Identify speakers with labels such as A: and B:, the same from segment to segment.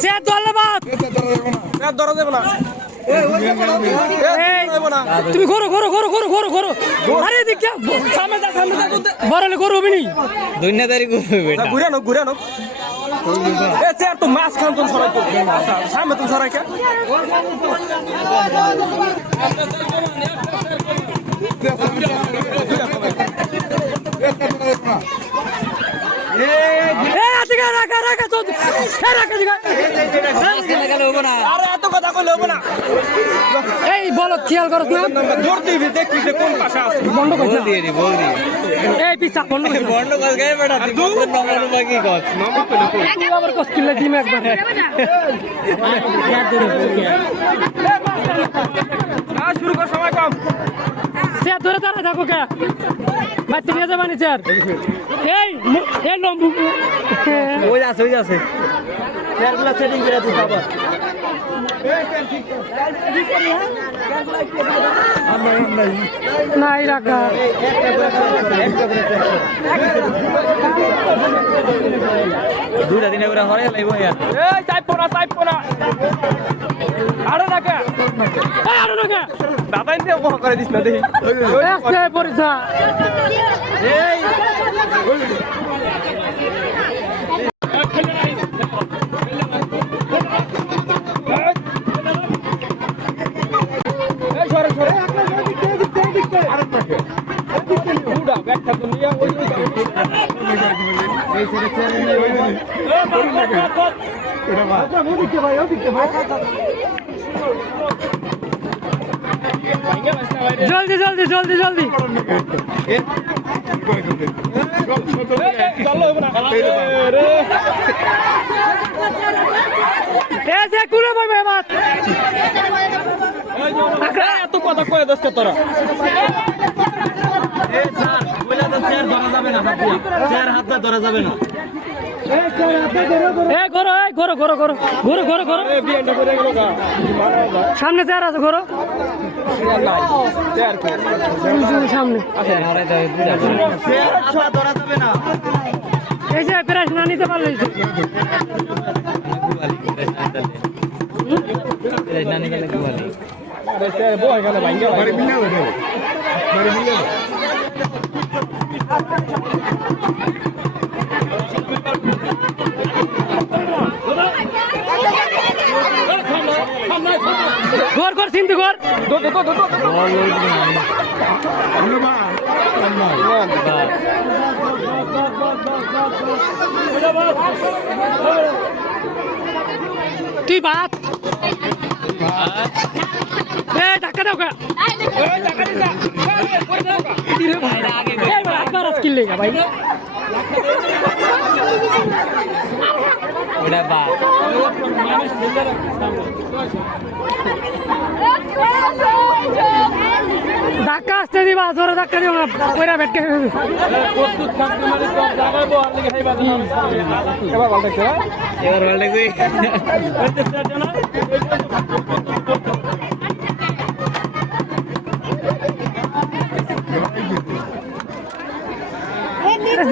A: সে
B: এর ধরা যাবে না এ, যাবে না।
A: তুমি ঘোরো ঘোরো ঘোরো ঘোরো ঘোরো ঘোরো। আরে দেখ
B: সামনে যা সামনে যা।
A: বড়লে ঘোরো হবি
C: দুনিয়াদারি করবে
B: না,
C: বেটা
B: ঘুরে নো ঘুরে নো এ চেয়ার তো মাছ খান তো সরাই তো সামনে সরাই কে
A: এ এই বল খেয়াল করছ না
B: জোর দিবি দেখবি যে কোন পাশে আছে
A: বন্ধ কর
C: বল দিয়ে বল দিয়ে
A: এই পিছা বন্ধ কর
C: বন্ড কস গায়ে বেটা তুই নম্বর বাকি কস
A: তুই আবার কষ্ট কিলে দিম একবার
B: আ শুরু কর সময় কম
A: সে ধরে দাঁড়া থাকো কে? বাচ্চা নিয়ে যাবানি চেয়ার। এই এই লম্বু
C: ওই আছে ওই আছে। চেয়ারগুলো সেটিং করে দিতে আবার।
A: নাই রাখা
C: দুইটা দিনে করে হরে লাইব ইয়ার
B: এই চাইপো না চাইপো না আরে না কে
A: এই আরও রাখা
B: দাদা ইন্দে বহ করে দিস না দেখি এই
A: জলদি জলদি জলদি জলদি
B: চলো না রে
A: এ সে কুলে পাবে মাত
B: এত কথা কয়ে দোস্ত তোরা
C: চেয়ার ধরা যাবে না চেয়ার হাত ধরা যাবে না।
A: এ ঘোরো এই ঘোরো ঘোরো ঘোরো ঘোরো ঘোরো ঘোরো।
B: এই বিয়েটা করে গেল গা
A: সামনে। চেয়ার আছে ঘোরো সামনে
C: না।
A: এই যে প্রাইস না নিতে পারলে।
C: নানি গেলে কি
B: দো দো দো দো
A: তুই ভাত এ ধাক্কা দাও। লেগা ভাই।
C: ওটা বা।
A: ধাক্কা আসতে দিবা জোরে ধাক্কা না কইরা বেটকে
B: প্রস্তুত থাকতে মানে তো জায়গায় বহার লিগে হেই বাজে এবার
C: এবার ভালো লাগবে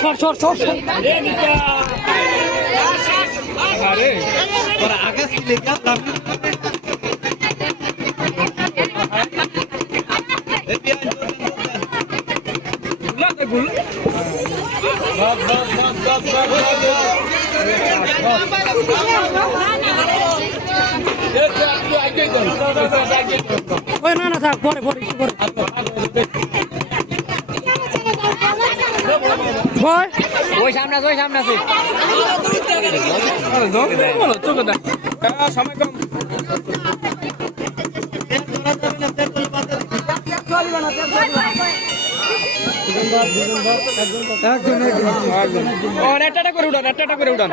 A: সর সর সর সর। ওই না না থাক পরে পরে পরে। ভয়?
C: ওই সামনে আছে ওই সামনে আছে।
B: চোখে দেখ। সময় কম। ও একটা একটা করে উঠান একটা করে উঠান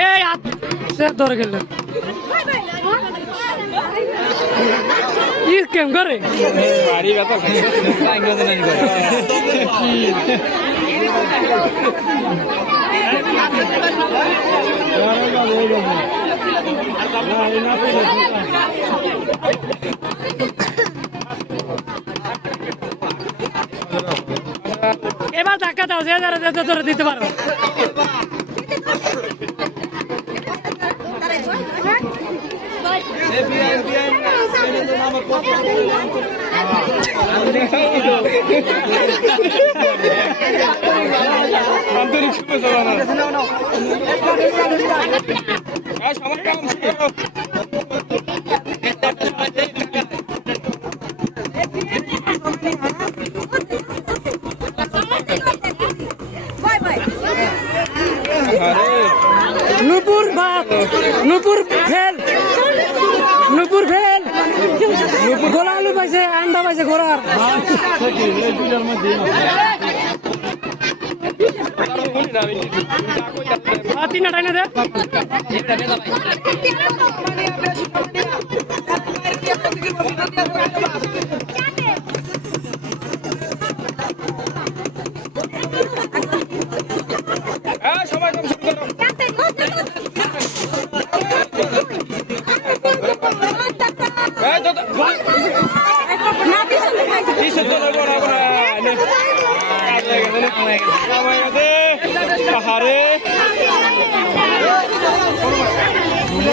A: এই সে ধরে গেলেন। কেম করে? এবার ধাক্কা দাও সে ধরে দিতে পারো।
B: আন্তরিক শুভেচ্ছা
A: নুপুর বাপ নুপুর
B: હાથી
A: નટાઈને
B: દે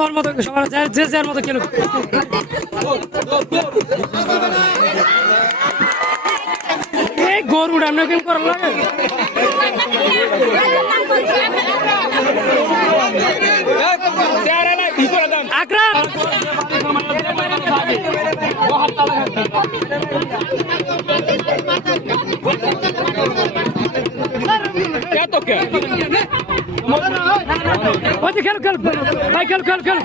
A: ওর মতো সবার যে- যার মতো খেলুক গরু ডামনে কেন করার লাগে? আকরাম খেল ভাই খেল খেল খেল।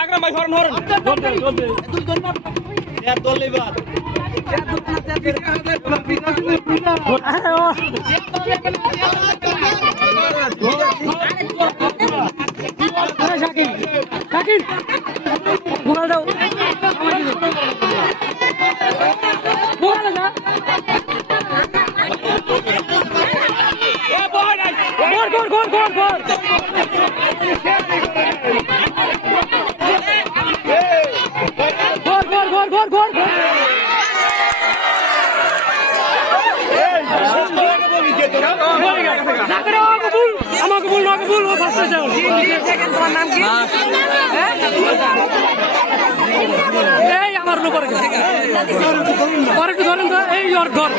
B: আকরাম ভাই, horn, horn.
A: Shakil Shakil mobile দাও। আমার এই আমার উপরে পরে একটু ধরেন তো এই ওর ঘর